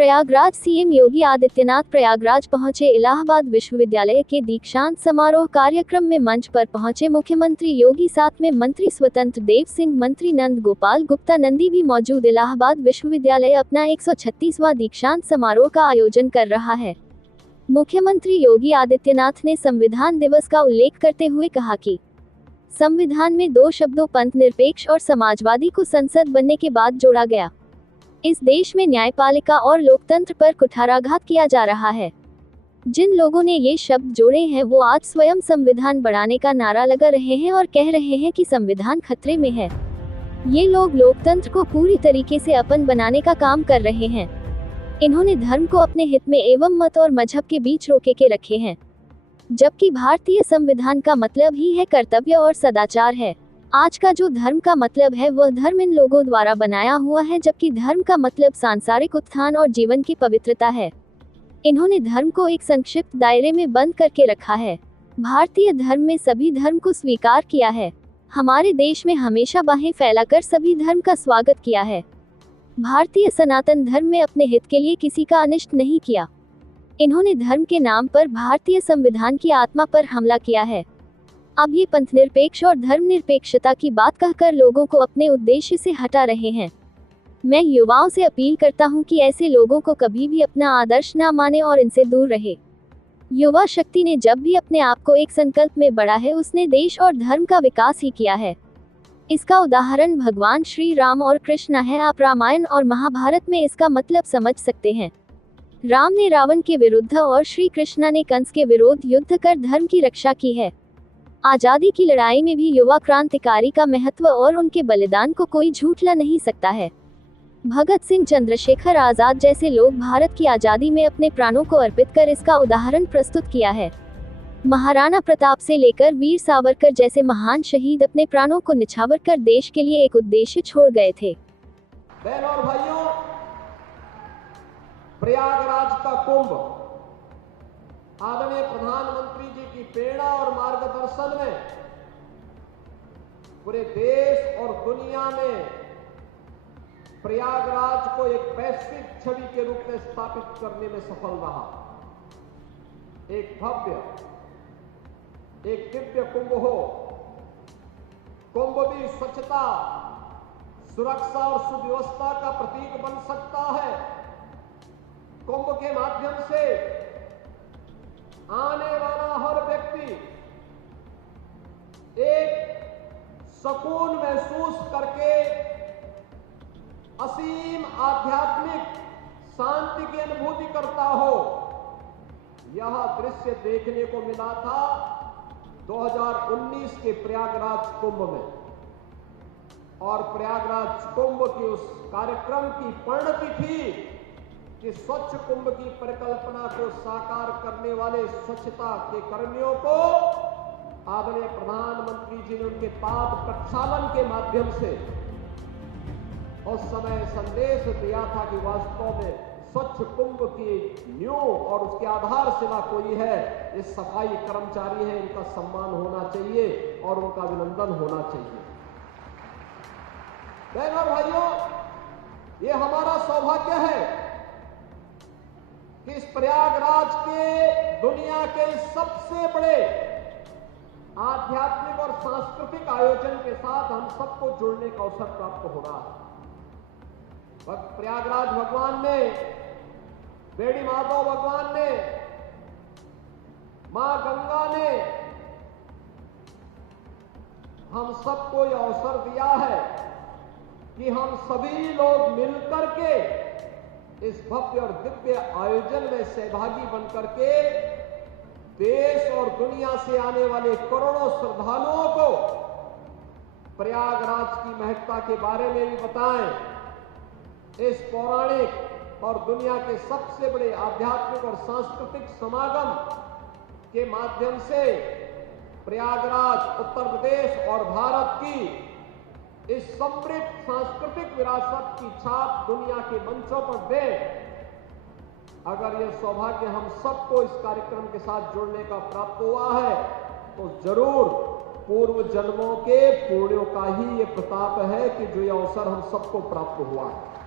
Prayagraj CM Yogi Adityanath Prayagraj पहुंचे। इलाहाबाद विश्वविद्यालय के दीक्षांत समारोह कार्यक्रम में मंच पर पहुंचे मुख्यमंत्री योगी, साथ में मंत्री स्वतंत्र देव सिंह, मंत्री नंद गोपाल गुप्ता नंदी भी मौजूद। इलाहाबाद विश्वविद्यालय अपना 136वां दीक्षांत समारोह का आयोजन कर रहा है। मुख्यमंत्री योगी आदित्यनाथ ने संविधान दिवस का उल्लेख करते हुए कहा कि संविधान में 2 शब्दों पंथ निरपेक्ष और समाजवादी को संसद बनने के बाद जोड़ा गया। इस देश में न्यायपालिका और लोकतंत्र पर कुठाराघात किया जा रहा है। जिन लोगों ने ये शब्द जोड़े हैं वो आज स्वयं संविधान बढ़ाने का नारा लगा रहे हैं और कह रहे हैं कि संविधान खतरे में है। ये लोग लोकतंत्र को पूरी तरीके से अपन बनाने का काम कर रहे हैं। इन्होंने धर्म को अपने हित में एवं मत और मजहब के बीच रोके के रखे हैं, जबकि भारतीय संविधान का मतलब ही है कर्तव्य और सदाचार है। आज का जो धर्म का मतलब है वह धर्म इन लोगों द्वारा बनाया हुआ है, जबकि धर्म का मतलब सांसारिक उत्थान और जीवन की पवित्रता है। इन्होंने धर्म को एक संक्षिप्त दायरे में बंद करके रखा है। भारतीय धर्म में सभी धर्म को स्वीकार किया है। हमारे देश में हमेशा बाहें फैलाकर सभी धर्म का स्वागत किया है। भारतीय सनातन धर्म में अपने हित के लिए किसी का अनिष्ट नहीं किया। इन्होंने धर्म के नाम पर भारतीय संविधान की आत्मा पर हमला किया है। अब ये पंथनिरपेक्ष और धर्मनिरपेक्षता की बात कहकर लोगों को अपने उद्देश्य से हटा रहे हैं। मैं युवाओं से अपील करता हूं कि ऐसे लोगों को कभी भी अपना आदर्श ना माने और इनसे दूर रहे। युवा शक्ति ने जब भी अपने आप को एक संकल्प में बढ़ा है, उसने देश और धर्म का विकास ही किया है। इसका उदाहरण भगवान श्री राम और कृष्ण है। आप रामायण और महाभारत में इसका मतलब समझ सकते हैं। राम ने रावण के विरुद्ध और श्री कृष्ण ने कंस के विरुद्ध युद्ध कर धर्म की रक्षा की है। आजादी की लड़ाई में भी युवा क्रांतिकारी का महत्व और उनके बलिदान को कोई झूठला नहीं सकता है। भगत सिंह, चंद्रशेखर आजाद जैसे लोग भारत की आजादी में अपने प्राणों को अर्पित कर इसका उदाहरण प्रस्तुत किया है। महाराणा प्रताप से लेकर वीर सावरकर जैसे महान शहीद अपने प्राणों को निछावर कर देश के लिए एक उद्देश्य छोड़ गए थे। बहनों और भाइयों, प्रयागराज का कुंभ आदरणीय प्रधानमंत्री जी की प्रेरणा और मार्गदर्शन में पूरे देश और दुनिया में प्रयागराज को एक वैश्विक छवि के रूप में स्थापित करने में सफल रहा। एक भव्य, एक दिव्य कुंभ हो। कुंभ भी स्वच्छता, सुरक्षा और सुव्यवस्था का प्रतीक बन सकता है। कुंभ के माध्यम से आने वाला हर व्यक्ति एक सुकून महसूस करके असीम आध्यात्मिक शांति की अनुभूति करता हो। यह दृश्य देखने को मिला था 2019 के प्रयागराज कुंभ में, और प्रयागराज कुंभ की उस कार्यक्रम की परिणति थी कि स्वच्छ कुंभ की परिकल्पना को साकार करने वाले स्वच्छता के कर्मियों को आदरणीय प्रधानमंत्री जी ने उनके पाद प्रक्षालन के माध्यम से उस समय संदेश दिया था कि वास्तव में स्वच्छ कुंभ की नींव और उसकी आधारशिला कोई है, ये सफाई कर्मचारी है। इनका सम्मान होना चाहिए और उनका अभिनंदन होना चाहिए। बहनों और भाइयों, ये हमारा सौभाग्य है कि इस प्रयागराज के दुनिया के सबसे बड़े आध्यात्मिक और सांस्कृतिक आयोजन के साथ हम सबको जुड़ने का अवसर प्राप्त हो रहा है। प्रयागराज भगवान ने, बेड़ी माधव भगवान ने, मां गंगा ने हम सबको यह अवसर दिया है कि हम सभी लोग मिलकर के इस भव्य और दिव्य आयोजन में सहभागी बनकर के देश और दुनिया से आने वाले करोड़ों श्रद्धालुओं को प्रयागराज की महत्ता के बारे में भी बताएं। इस पौराणिक और दुनिया के सबसे बड़े आध्यात्मिक और सांस्कृतिक समागम के माध्यम से प्रयागराज उत्तर प्रदेश और भारत की इस समृद्ध सांस्कृतिक विरासत की छाप दुनिया के मंचों पर दे। अगर यह सौभाग्य हम सबको इस कार्यक्रम के साथ जुड़ने का प्राप्त हुआ है तो जरूर पूर्व जन्मों के पुण्यों का ही ये प्रताप है कि जो ये अवसर हम सबको प्राप्त हुआ है।